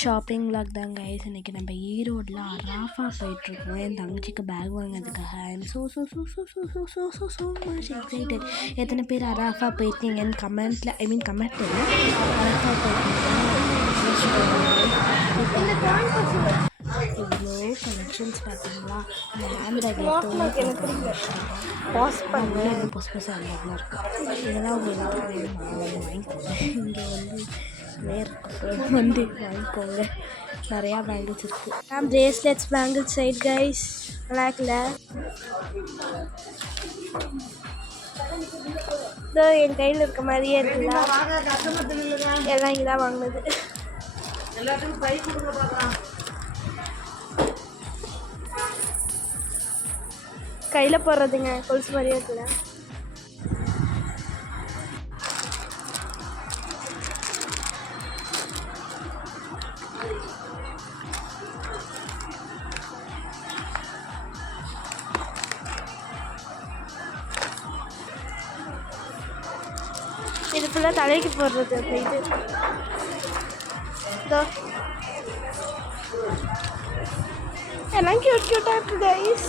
Shopping vlog தான் guys. இன்றைக்கி நம்ம ஈரோடில் அராஃபா போயிட்டுருக்கோம் என் தங்கச்சிக்கு பேக் வாங்கினதுக்காக. I am so much excited. எத்தனை பேர் அராஃபா போயிருக்கீங்கன்னு கமெண்ட்டில் கமெண்ட்டில் அராஃபா இவ்வளோ கலெக்ஷன்ஸ் பார்த்தீங்களா? இந்த ஹேண்ட் பேக் பாஸ் பண்ணல இன்னும் புதுசு புதுசாக அவ்வளோ இருக்கும். இதெல்லாம் உங்களுக்கு வேணுமா வாங்கிக்கோங்க. இங்கே வந்து வாங்கிக்கோங்க. நிறையா பேங்கிள்ஸ் இருக்குது. பிரேஸ்லெட்ஸ் பேங்கிள்ஸ் சைட் கைஸ் பிளாக்ல. இதோ என் கையில் இருக்க மாதிரியே இருக்குல்ல, எல்லாம் இங்கே தான் வாங்கினது. எல்லாத்துக்கும் கை கொடுங்க பார்க்கலாம். கையில் போடுறதுங்க கொலுசு மாதிரியே இருக்குல்ல. இது ஃபுல்லாக தலைக்கு போடுறது. அப்போ இது இதோ எல்லாம் க்யூட் க்யூட்டாக இருக்குது கைஸ்.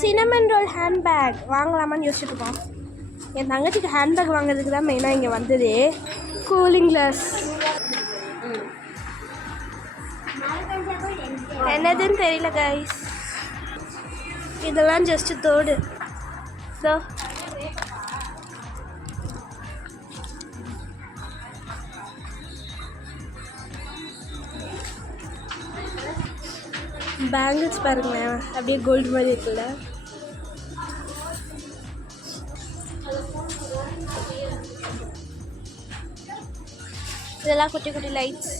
சினமன் ரோல் ஹேண்ட்பேக் வாங்கலாமான்னு யோசிச்சுட்டு இருக்கோம். என் தங்கச்சிக்கு ஹேண்ட்பேக் வாங்குறதுக்கு தான் மெயினாக இங்கே வந்தது. கூலிங் கிளாஸ் என்னதுன்னு தெரியல கைஸ். இதெல்லாம் ஜஸ்ட் தோடு. ஸோ பேங்கிள்ஸ் பாருங்களேன், அப்படியே கோல்டு மாதிரி இருக்குல்ல. இதெல்லாம் குட்டி குட்டி லைட்ஸ்.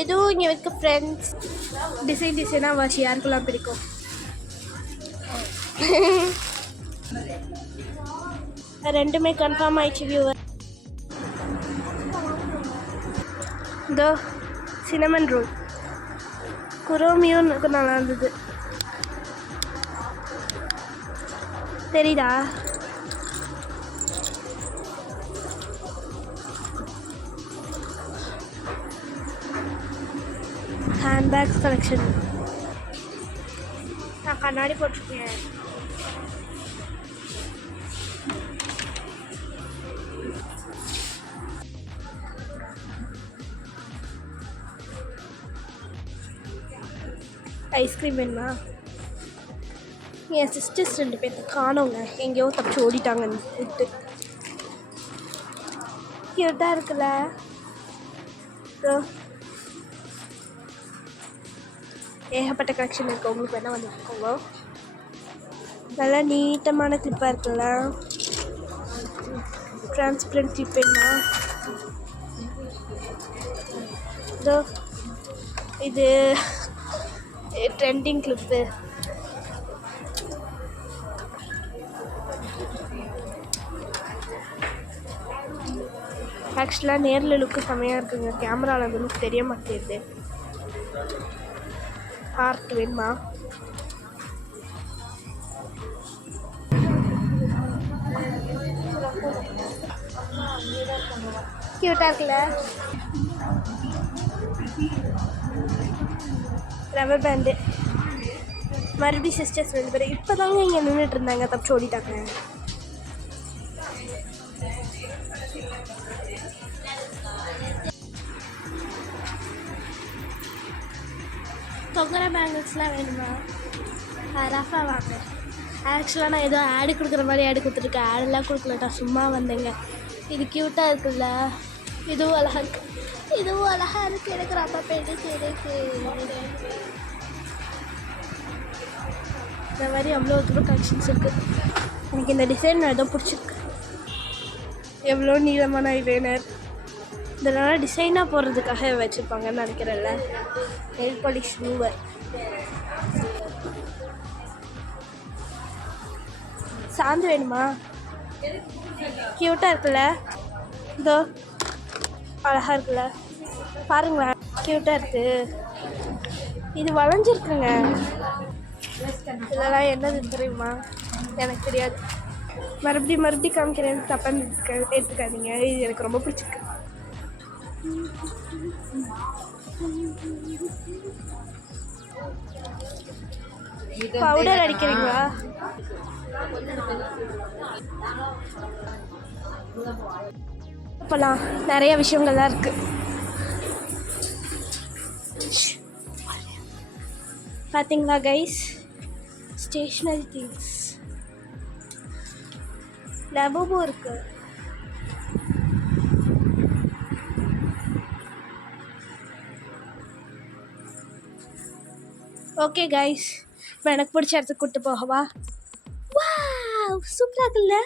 எதுவும் இங்கே வைக்க ஃப்ரெண்ட்ஸ் டிசைனாக வாட்சி யாருக்கெல்லாம் பிடிக்கும். ரெண்டுமே கன்ஃபார்ம் ஆயிடுச்சு வியூவர். இதோ சினமன் ரோல் குரோமியும் நல்லா இருந்தது தெரியுதா? Handbags collection. நான் கண்ணாடி போட்டிருக்கேன். ஐஸ்கிரீம் வேணுமா? என் சிஸ்டர்ஸ் 2 பேர்த்த காணோங்க, எங்கேயோ தப்பிச்சு ஓடிட்டாங்கன்னு விட்டு. க்யூட்டாக இருக்குல்ல. ஏகப்பட்ட கலெக்ஷன் இருக்குது. உங்களுக்கு வேணால் வந்து பார்க்கோங்க. நல்லா நீட்டமான கிளிப்பாக இருக்குல்ல. டிரான்ஸ்பரண்ட் கிளிப் வேணுமா? இதோ இது ட்ரெண்டிங் கிளிப்பு. ஆக்சுவலாக நேரில் லுக்கு செம்மையாக இருக்குங்க, கேமராவில் அந்த லுக் தெரிய மாட்டேங்குது. ஹார்ட் வேணுமா? க்யூட்டாக இருக்குல்ல. Rubber pant. மறுபடியும் சிஸ்டர்ஸ் 2 பேர் இப்போ தாங்க இங்கே நின்றுட்டு இருந்தாங்க, தப்பிச்சு ஓடிட்டாங்க. தொங்கர பேங்கிள்ஸ்லாம் வேணுமா? ரஃபா வாங்க. ஆக்சுவலாக நான் ஏதோ ஆடு கொடுக்குற மாதிரி ஆடு கொடுத்துருக்கேன். ஆடெல்லாம் கொடுக்கலட்டா, சும்மா வந்தேங்க. இது க்யூட்டாக இருக்குல்ல. இதுவும் அழகாக இருக்குது, இதுவும் அழகாக இருக்குது. எனக்கு ரப்பா பேண்டுக்கு இருக்குது. இந்த மாதிரி அவ்வளோ தூரம் கலெக்ஷன்ஸ் இருக்குது. எனக்கு இந்த டிசைன் ஏதோ பிடிச்சிருக்கு. எவ்வளோ நீளமான ஐலைனர். இதெல்லாம் டிசைனாக போடுறதுக்காக வச்சுருப்பாங்கன்னு நினைக்கிறேன்ல. நெயில் பாலிஷ் மூவர். சாந்து வேணுமா? க்யூட்டாக இருக்குல்ல. இதோ அழகாக இருக்குல்ல, பாருங்களேன் க்யூட்டாக இருக்குது. இது வளைஞ்சிருக்குங்க. இதெல்லாம் என்னது தெரியுமா? எனக்கு தெரியாது. மறுபடியும் காமிக்கிறேன், தப்பாக எடுத்துக்காதீங்க. இது எனக்கு ரொம்ப பிடிச்சிருக்கு. பவுடர் அடிக்கிறீங்களா? இப்போலாம் நிறைய விஷயங்கள்லாம் இருக்குது. பார்த்தீங்களா கைஸ், ஸ்டேஷ்னரி திங்ஸ் லபோபோ இருக்குது. ஓகே கைஸ், இப்போ எனக்கு பிடிச்ச இடத்துக்கு கூப்பிட்டு போகவா? வாவ், சூப்பராக இருக்குல்ல?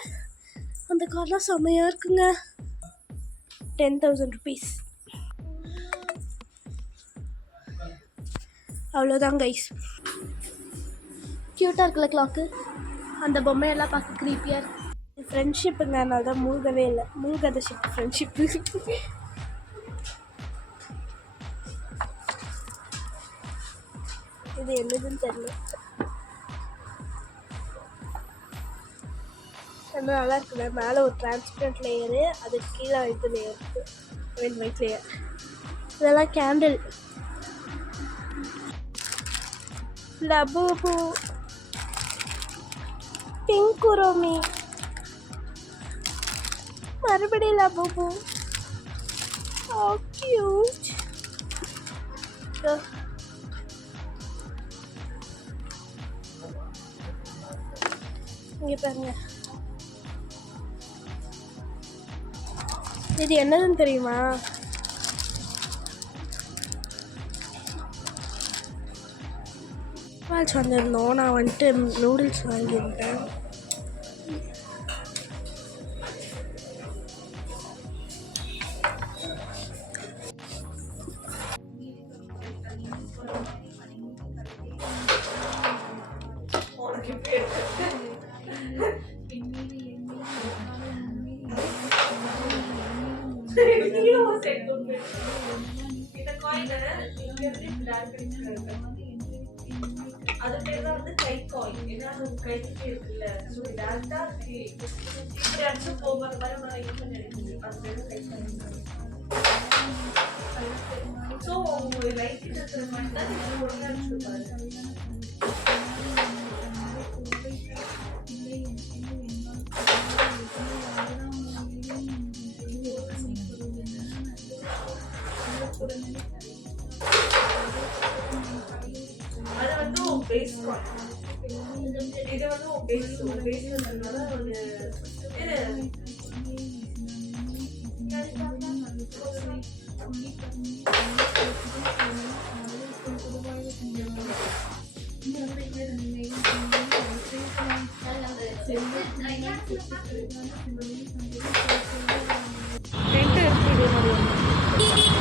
அந்த கார்லாம் செம்மையாக இருக்குங்க. 10,000 rupees. அவ்வளோதான் கைஸ். க்யூட்டாக இருக்குல்ல கிளாக்கு? அந்த பொம்மையெல்லாம் பார்க்க க்ரீப்பியாக இருக்கு. ஃப்ரெண்ட்ஷிப்புங்க, அதனால தான் மூழ்கவே இல்லை. மூழ்காத ஷிப் ஃப்ரெண்ட்ஷிப்பு. இது என்னதுன்னு தெரியல. ரொம்ப நல்லா இருக்குல்ல? மேலே ஒரு டிரான்ஸ்பரண்ட் லேயரு, அதுக்கு கீழே வைத்து லேயர் இருக்குது, ஒயிட் லேயர். இதெல்லாம் கேண்டில். லபூபு, பிங்க் குரோமி, மறுபடியும் லபூபு. How cute. இங்கே பாருங்க, இது என்னதுன்னு தெரியுமா? வந்திருந்தோம். நான் வந்துட்டு நூடுல்ஸ் வாங்கியிருந்தேன். அது பேர் தான் வந்து கை காயின். ஏன்னா அது கைக்கு இருக்குல்ல, ஸோ டேரக்டா இப்படி அடிச்சு போகிற மாதிரி நான் யூஸ் பண்ணி எடுக்குது. அது பேர் கை காயின். ஸோ உங்க லைட் இருக்கிற மாதிரி தான் நீங்கள் ஒழுங்காக அடிச்சு பாருங்க. அது வந்து பேஸ் இது வந்து பேஸ்னால ஒரு ரெண்டு இருக்குது.